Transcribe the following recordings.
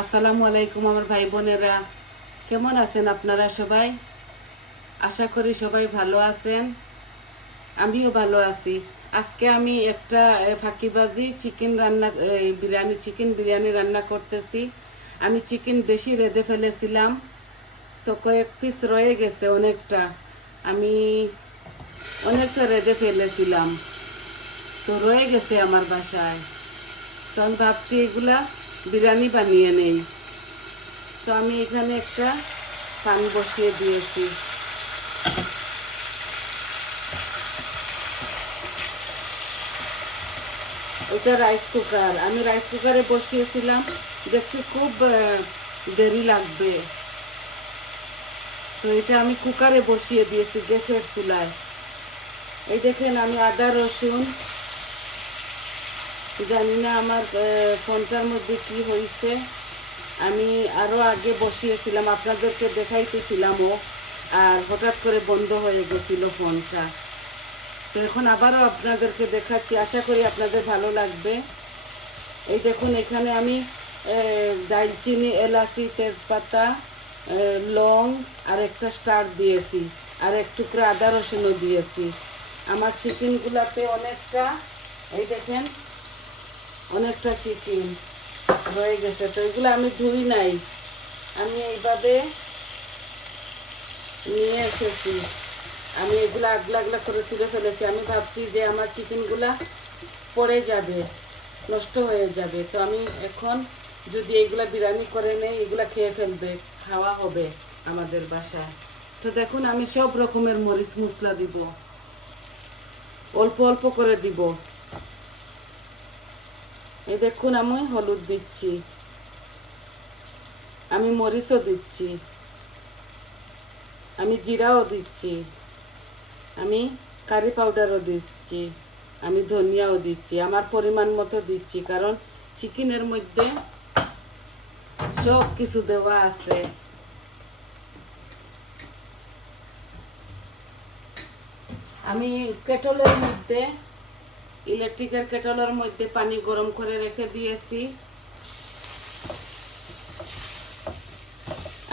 আসসালামু আলাইকুম আমার ভাই বোনেরা, কেমন আছেন আপনারা সবাই? আশা করি সবাই ভালো আছেন। আমিও ভালো আছি। আজকে আমি একটা ফাঁকিবাজি চিকেন রান্না চিকেন বিরিয়ানি রান্না করতেছি। আমি চিকেন বেশি রেঁধে ফেলেছিলাম, তো কয়েক পিস রয়ে গেছে অনেকটা। আমি অনেকটা রেঁধে ফেলেছিলাম, তো রয়ে গেছে আমার বাসায়। তো আমি ভাবছি এগুলা বিরিয়ানি বানিয়ে নেই। তো আমি এখানে একটা পানি বসিয়ে দিয়েছি। ওটা রাইস কুকার, আমি রাইস কুকারে বসিয়েছিলাম, দেখছি খুব দেরি লাগবে, তো এটা আমি কুকারে বসিয়ে দিয়েছি গ্যাসের চুলায়। এই দেখেন আমি আদা রসুন, জানি না আমার ফোনটার মধ্যে কি হয়েছে, আমি আরও আগে বসিয়েছিলাম, আপনাদেরকে দেখাইতেছিলামও, আর হঠাৎ করে বন্ধ হয়ে গেছিল ফোনটা। তো এখন আবারও আপনাদেরকে দেখাচ্ছি, আশা করি আপনাদের ভালো লাগবে। এই দেখুন এখানে আমি দারচিনি, এলাচি, তেজপাতা, লং আর একটা স্টার দিয়েছি, আর এক টুকরা আদা রসুনও দিয়েছি। আমার চিকেনগুলাতে অনেকটা, এই দেখেন অনেকটা চিকেন রয়ে গেছে, তো এগুলো আমি ধুই নাই, আমি এইভাবে নিয়ে এসেছি। আমি এগুলো আগলা আগলা করে তুলে ফেলেছি। আমি ভাবছি যে আমার চিকেনগুলা পড়ে যাবে, নষ্ট হয়ে যাবে, তো আমি এখন যদি এইগুলা বিরিয়ানি করে নেই, এগুলা খেয়ে ফেলবে, খাওয়া হবে আমাদের বাসায়। তো দেখুন আমি সব রকমের মরিচ মশলা দিব, অল্প অল্প করে দিব। এই দেখুন আমি হলুদ দিচ্ছি, আমি মরিচও দিচ্ছি, আমি জিরাও দিচ্ছি, আমি কারি পাউডারও দিচ্ছি, আমি ধনিয়াও দিচ্ছি, আমার পরিমাণ মতো দিচ্ছি, কারণ চিকেনের মধ্যে সব কিছু দেওয়া আছে। আমি কেটলের মধ্যে, ইলেকট্রিকের কেটলের মধ্যে পানি গরম করে রেখে দিয়েছি।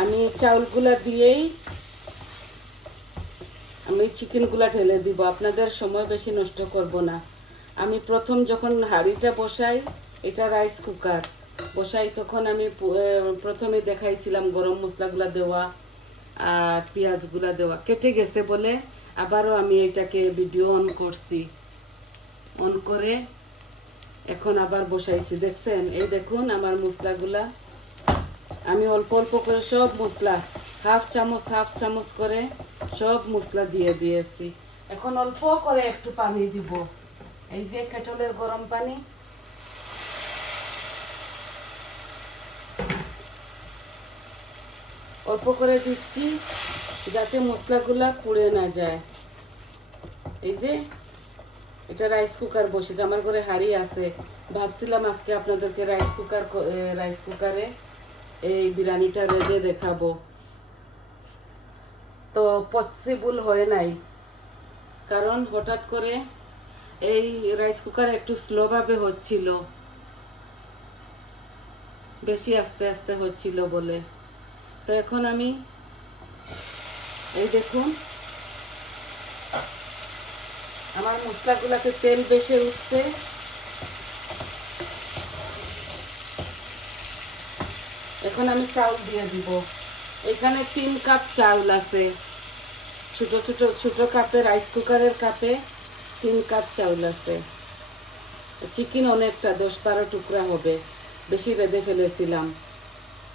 আমি চাউলগুলা দিয়েই আমি চিকেনগুলা ঢেলে দিব, আপনাদের সময় বেশি নষ্ট করব না। আমি প্রথম যখন হাঁড়িটা বসাই, এটা রাইস কুকার বসাই, তখন আমি প্রথমে দেখাইছিলাম গরম মশলাগুলা দেওয়া আর পেঁয়াজগুলা দেওয়া, কেটে গেছে বলে আবারও আমি এটাকে ভিডিও অন করছি, অন করে এখন আবার বসাইছি। দেখছেন, এই দেখুন আমার মশলাগুলা আমি অল্প অল্প করে সব মশলা হাফ চামচ করে সব মশলা দিয়ে দিয়েছি। এখন অল্প করে একটু পানি দিব, এই যে কেটলের গরম পানি, অল্প করে দিচ্ছি যাতে মশলাগুলা পুড়ে না যায়। এই যে এটা রাইস কুকার বসেছে, আমার ঘরে হাঁড়ি আছে, ভাবছিলাম আজকে আপনাদেরকে রাইস কুকারে এই বিরিয়ানিটা রেঁধে দেখাবো, তো পসিবল হয় নাই, কারণ হঠাৎ করে এই রাইস কুকার একটু স্লোভাবে হচ্ছিল, বেশি আস্তে আস্তে হচ্ছিল বলে। তো এখন আমি এই দেখুন আমার মশলাগুলোতে তেল বেশি উঠছে। এখন আমি চাউল দিয়ে দিব, এখানে 3 কাপ চাউল আছে, ছোট ছোট ছোট কাপে, রাইস কুকারের কাপে 3 কাপ চাউল আছে। চিকেন অনেকটা 10-12 টুকরা হবে, বেশি রেঁধে ফেলেছিলাম।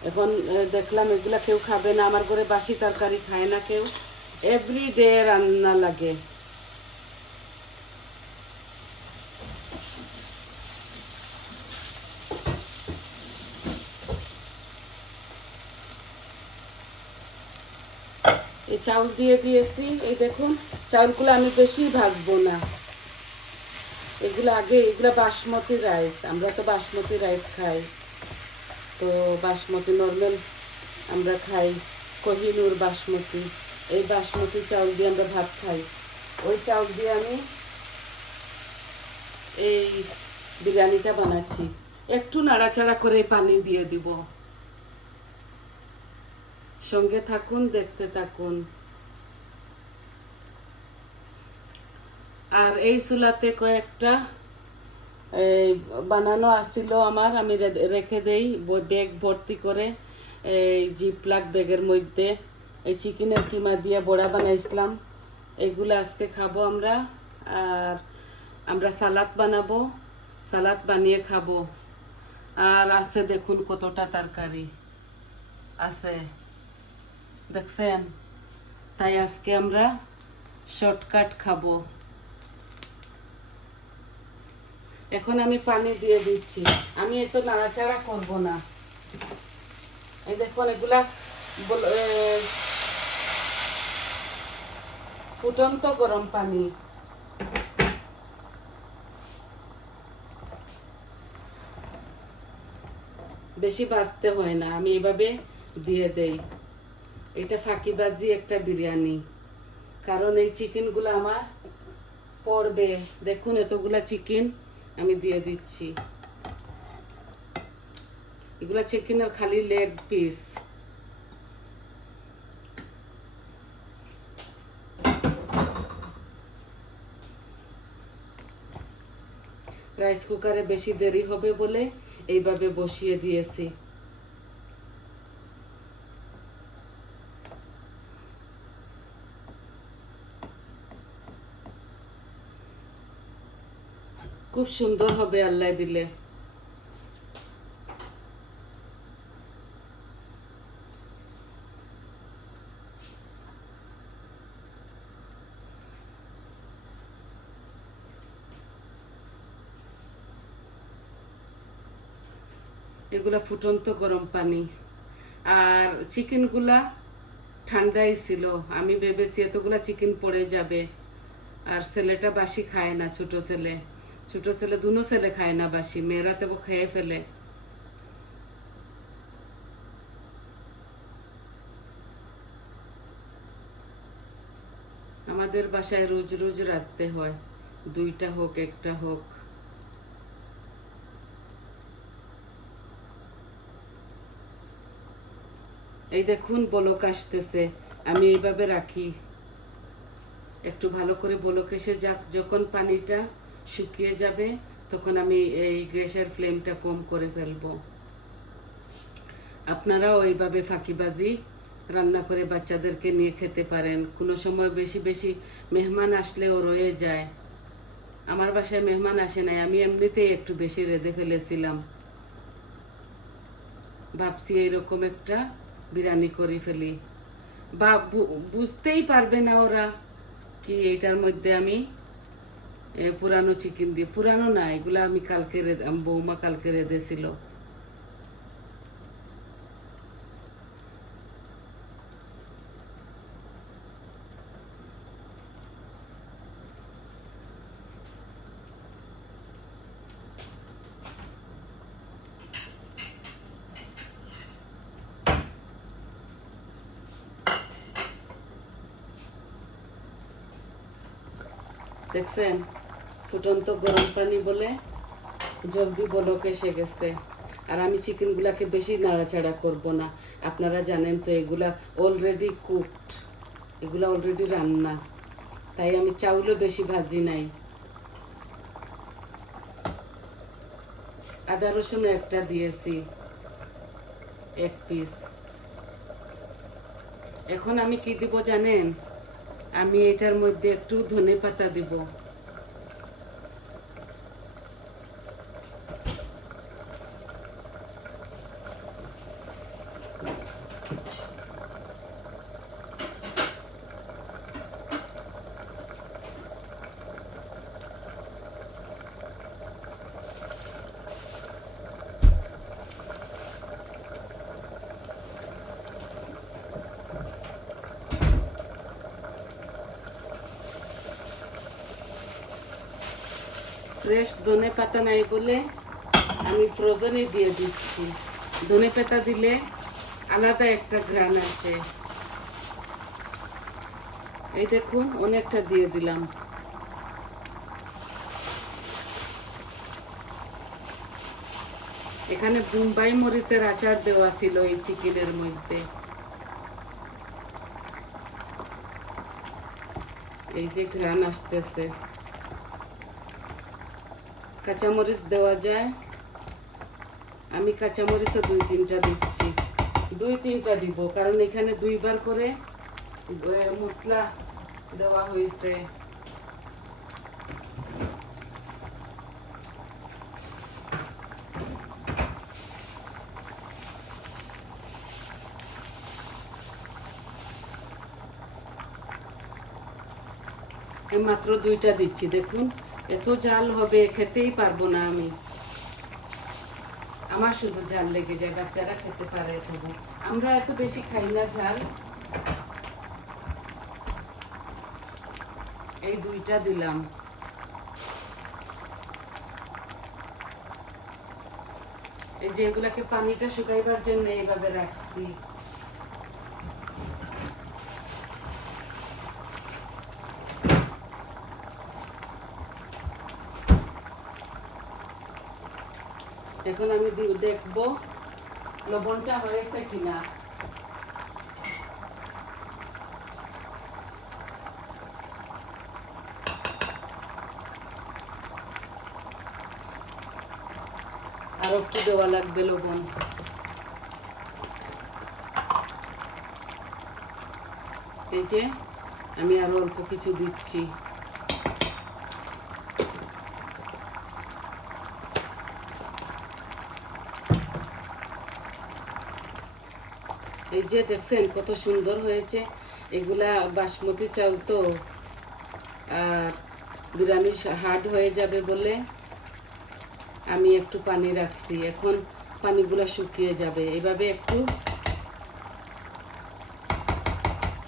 এখন দেখলাম এগুলা কেউ খাবে না, আমার ঘরে বাসি তরকারি খায় না কেউ, এভরিডে রান্না লাগে। এই চাউল দিয়ে দিয়েছি, এই দেখুন চাউলগুলো আমি বেশি ভাজবো না, এগুলা বাসমতি রাইস, আমরা তো বাসমতি রাইস খাই, তো বাসমতি নর্মাল আমরা খাই, কোহিনুর বাসমতি, এই বাসমতি চাউল দিয়ে আমরা ভাত খাই, ওই চাউল দিয়ে আমি এই বিরিয়ানিটা বানাচ্ছি। একটু নাড়াচাড়া করে পানি দিয়ে দিব, সঙ্গে থাকুন, দেখতে থাকুন। আর এই চুলাতে কয়েকটা এই বানানো আসছিল আমার, আমি রেখে দেই ব্যাগ ভর্তি করে। এই জিপলাক ব্যাগের মধ্যে এই চিকেনের কিমা দিয়ে বড়া বানাইছিলাম, এগুলো আজকে খাবো আমরা। আর আমরা সালাদ বানাবো, সালাদ বানিয়ে খাবো। আর আছে দেখুন কতটা তরকারি আছে, দেখছেন? তাই আজকে আমরা শর্টকাট খাবো। এখন আমি পানি দিয়ে দিচ্ছি, আমি এত নাড়াচাড়া করব না। এই দেখুন এগুলা ফুটন্ত গরম পানি। বেশি ভাজতে হয় না, আমি এভাবে দিয়ে দেই। এটা ফাঁকিবাজি একটা বিরিয়ানি, কারণ এই চিকেনগুলো আমার পড়বে। দেখুন এতগুলা চিকেন আমি দিয়ে দিচ্ছি। এগুলা চিকেনের খালি লেগ পিস। রাইস কুকারে বেশি দেরি হবে বলে এইভাবে বসিয়ে দিয়েছি। খুব সুন্দর হবে আল্লাহ দিলে। এগুলা ফুটন্ত গরম পানি। আর চিকেনগুলা ঠান্ডাই ছিল, আমি ভেবেছি এতগুলা চিকেন পড়ে যাবে। আর ছেলেটা বাসি খায় না, ছোট ছেলে দুনো ছেলে খায় না বাসি, মেয়েরা তো খেয়ে ফেলে। আমাদের বাসায় রোজ রোজ রাখতে হয়, দুইটা হোক একটা হোক। এই দেখুন বলক আসতেছে, আমি এইভাবে রাখি একটু ভালো করে বলক এসে যাক। যখন পানিটা শুকিয়ে যাবে তখন আমি এই গ্যাসের ফ্লেমটা কম করে ফেলবো। আপনারাও এইভাবে ফাঁকিবাজি রান্না করে বাচ্চাদেরকে নিয়ে খেতে পারেন। কোনো সময় বেশি বেশি মেহমান আসলেও রয়ে যায়। আমার বাসায় মেহমান আসে নাই, আমি এমনিতেই একটু বেশি রেঁধে ফেলেছিলাম। ভাবছি এইরকম একটা বিরিয়ানি করে ফেলি, বা বুঝতেই পারবে না ওরা কি এইটার মধ্যে আমি পুরানো চিকেন দিয়ে, পুরানো না এগুলা আমি কালকে বৌমা কালকে রেঁধেছিল। দেখছেন ফুটন্ত গরম পানি বলে জলদি বলক এসে গেছে। আর আমি চিকেনগুলাকে বেশি নাড়াচাড়া করব না, আপনারা জানেন তো এগুলা অলরেডি কুকড, এগুলা অলরেডি রান্না, তাই আমি চাউলও বেশি ভাজি নাই। আদা রসুন একটা দিয়েছি, এক পিস। এখন আমি কি দিব জানেন? আমি এটার মধ্যে একটু ধনে পাতা দিব। ফ্রেশ ধনে পাতা নাই বলে আমি ফ্রোজেনই দিয়ে দিচ্ছি। ধনে পাতা দিলে আলাদা একটা ঘ্রাণ আসে। এই দেখুন অনেকটা দিয়ে দিলাম। এখানে বোম্বাই মরিচের আচার দেওয়া ছিল এই চিকেনের মধ্যে। এই যে ঘ্রাণ আসতেছে। কাঁচামরিচ দেওয়া যায়, আমি কাঁচামরিচও 2-3টা দিচ্ছি, 2-3টা দিব, কারণ এখানে 2বার করে মশলা দেওয়া হয়েছে। মাত্র 2টা দিচ্ছি, দেখুন এত জাল হবে খেতেই পারবো না আমি, আমার শুধু ঝাল লেগে যায়, বাচ্চারা খেতে পারে তবু, আমরা এত বেশি খাই না ঝাল। এই 2টা দিলাম। এই যে এগুলাকে পানিটা শুকাইবার জন্য এইভাবে রাখছি। এখন আমি দেখবো লবণটা হয়েছে কিনা। আর একটু দেওয়া লাগবে লবণ। এই যে আমি আরো অল্প কিছু দিচ্ছি। এই যে দেখছেন কত সুন্দর হয়েছে, এগুলা বাসমতি চাল তো, আর বিরিয়ানি হার্ড হয়ে যাবে বলে আমি একটু পানি রাখছি, এখন পানিগুলো শুকিয়ে যাবে। এভাবে একটু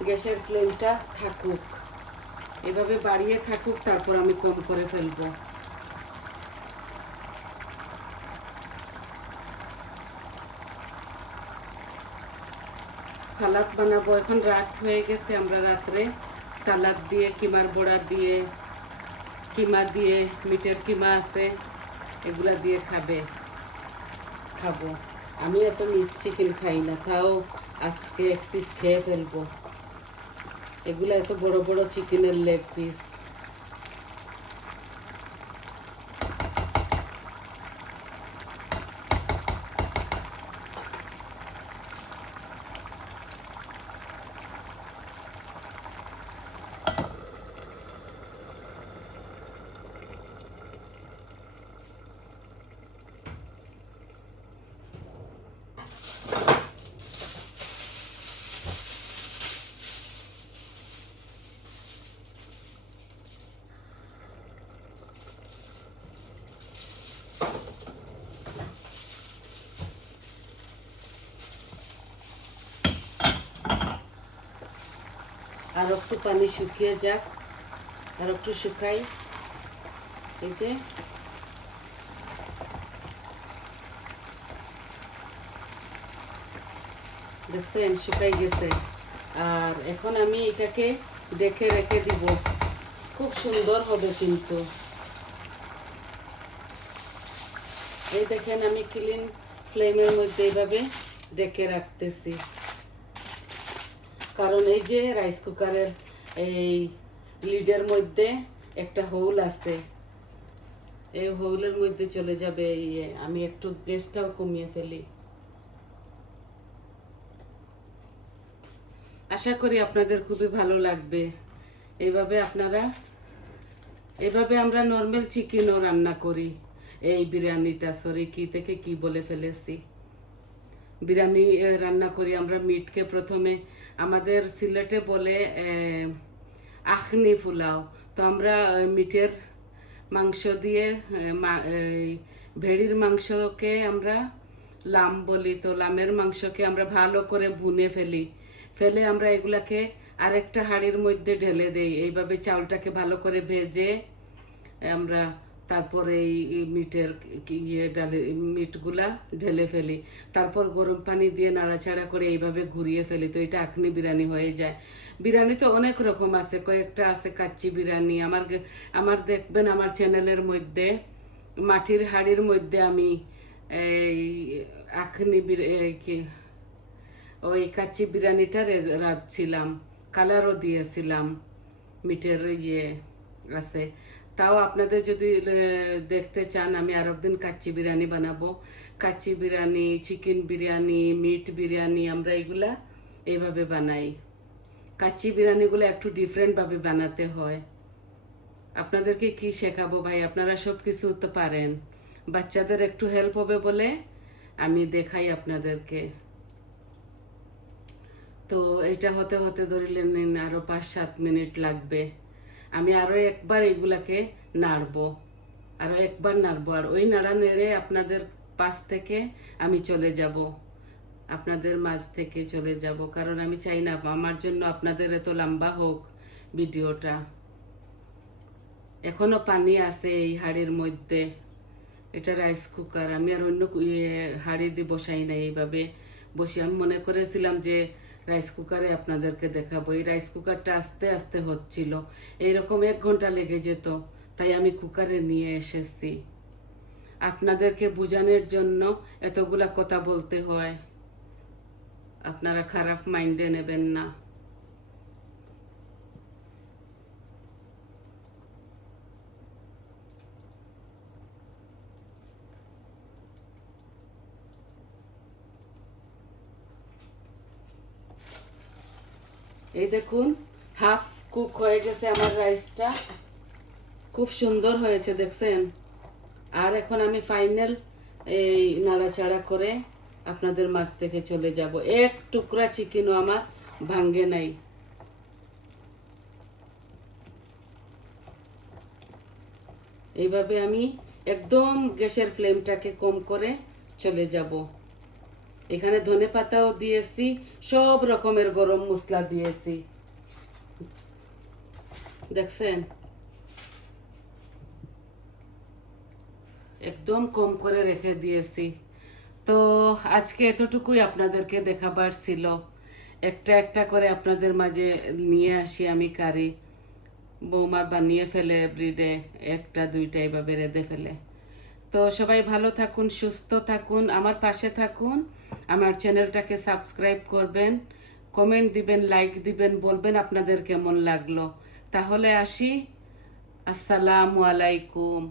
গ্যাসের ফ্লেমটা থাকুক, এভাবে বাড়িয়ে থাকুক, তারপর আমি কম করে ফেলবো। সালাদ বানাবো, এখন রাত হয়ে গেছে, আমরা রাত্রে সালাদ দিয়ে, কিমার বড়া দিয়ে, কিমা দিয়ে, মিটের কিমা আছে, এগুলা দিয়ে খাবো। আমি এত মিট চিকেন খাই না, তাও আজকে এক পিস খেয়ে ফেলবো। এগুলা এত বড় বড় চিকেনের লেগ পিস। আর একটু পানি শুকিয়ে যাক, আর একটু শুকাই। এই যে দেখছেন শুকাই গেছে, আর এখন আমি এটাকে ডেকে রেখে দিব, খুব সুন্দর হবে কিন্তু। এই দেখেন আমি ক্লিন ফ্লেমের মধ্যে এইভাবে ডেকে রাখতেছি, কারণ এই যে রাইস কুকারের এই লিডের মধ্যে একটা হোল আছে, এই হোলের মধ্যে চলে যাবে। আমি একটু গ্যাসটাও কমিয়ে ফেলি। আশা করি আপনাদের খুবই ভালো লাগবে। এইভাবে আমরা নর্মাল চিকেনও রান্না করি। এই বিরিয়ানিটা, সরি কি থেকে কি বলে ফেলেছি, বিরিয়ানি রান্না করি আমরা। মিটকে প্রথমে আমাদের সিলেটে বলে আখনি ফুলাও, তো আমরা মিটের মাংস দিয়ে, ভেড়ির মাংসকে আমরা লাম বলি, তো লামের মাংসকে আমরা ভালো করে ভুনে ফেলে আমরা এগুলাকে আরেকটা হাঁড়ির মধ্যে ঢেলে দেই। এইভাবে চাউলটাকে ভালো করে ভেজে আমরা তারপরে এই মিটগুলা ঢেলে ফেলি, তারপর গরম পানি দিয়ে নাড়াচাড়া করে এইভাবে ঘুরিয়ে ফেলি, তো এটা আখনি বিরিয়ানি হয়ে যায়। বিরিয়ানি তো অনেক রকম আছে, কয়েকটা আছে কাচ্চি বিরিয়ানি। আমার দেখবেন আমার চ্যানেলের মধ্যে মাটির হাঁড়ির মধ্যে আমি এই আখনি কি ওই কাচ্চি বিরিয়ানিটা রাঁধছিলাম, কালারও দিয়েছিলাম। মিটের ইয়ে আছে। তাও আপনাদের যদি দেখতে চান, আমি আর একদিন কাচ্চি বিরিয়ানি বানাবো। কাচ্চি বিরিয়ানি, চিকেন বিরিয়ানি, মিট বিরিয়ানি, আমরা এগুলা এইভাবে বানাই। কাচ্চি বিরিয়ানিগুলো একটু ডিফারেন্টভাবে বানাতে হয়। আপনাদেরকে কি শেখাবো ভাই, আপনারা সব কিছু তো পারেন। বাচ্চাদের একটু হেল্প হবে বলে আমি দেখাই আপনাদেরকে। তো এটা হতে হতে ধরিলেন নিন আরও 5-7 মিনিট লাগবে। আমি আরও একবার এইগুলাকে নাড়বো, আরও একবার নাড়বো, আর ওই নাড়া নেড়ে আপনাদের পাশ থেকে আমি চলে যাব, আপনাদের মাঝ থেকে চলে যাব, কারণ আমি চাই না আমার জন্য আপনাদের এত লম্বা হোক ভিডিওটা। এখনো পানি আছে এই হাঁড়ির মধ্যে। এটা রাইস কুকার, আমি আর অন্য হাঁড়ি দিয়ে বসাই না, এইভাবে বসে। আমি মনে করেছিলাম যে রাইস কুকারে আপনাদেরকে দেখাবো। এই রাইস কুকারটা আস্তে আস্তে হচ্ছিল, এইরকম 1 ঘন্টা লেগে যেত, তাই আমি কুকারে নিয়ে এসেছি। আপনাদেরকে বোঝানোর জন্য এতগুলা কথা বলতে হয়, আপনারা খারাপ মাইন্ডে নেবেন না। এই দেখুন, হাফ কুক হয়ে গেছে আমার রাইসটা, খুব সুন্দর হয়েছে দেখছেন। আর এখন আমি ফাইনাল এই নাড়াচাড়া করে আপনাদের মাছ থেকে চলে যাব। এক টুকরা চিকেনও আমার ভাঙ্গে নাই। এইভাবে আমি একদম গ্যাসের ফ্লেমটাকে কম করে চলে যাব। এখানে ধনে পাতাও দিয়েছি, সব রকমের গরম মশলা দিয়েছি, দেখছেন। একদম কম করে রেখে দিয়েছি। তো আজকে এতটুকুই আপনাদেরকে দেখাবার ছিল। একটা একটা করে আপনাদের মাঝে নিয়ে আসি আমি কারি। বৌমা বানিয়ে ফেলে এভরিডে, 1টা 2টা এইভাবে রেঁধে ফেলে। তো সবাই ভালো থাকুন, সুস্থ থাকুন, আমার পাশে থাকুন, আমার চ্যানেলটাকে সাবস্ক্রাইব করবেন, কমেন্ট দিবেন, লাইক দিবেন, বলবেন আপনাদের কেমন লাগলো। তাহলে আসি, আসসালামু আলাইকুম।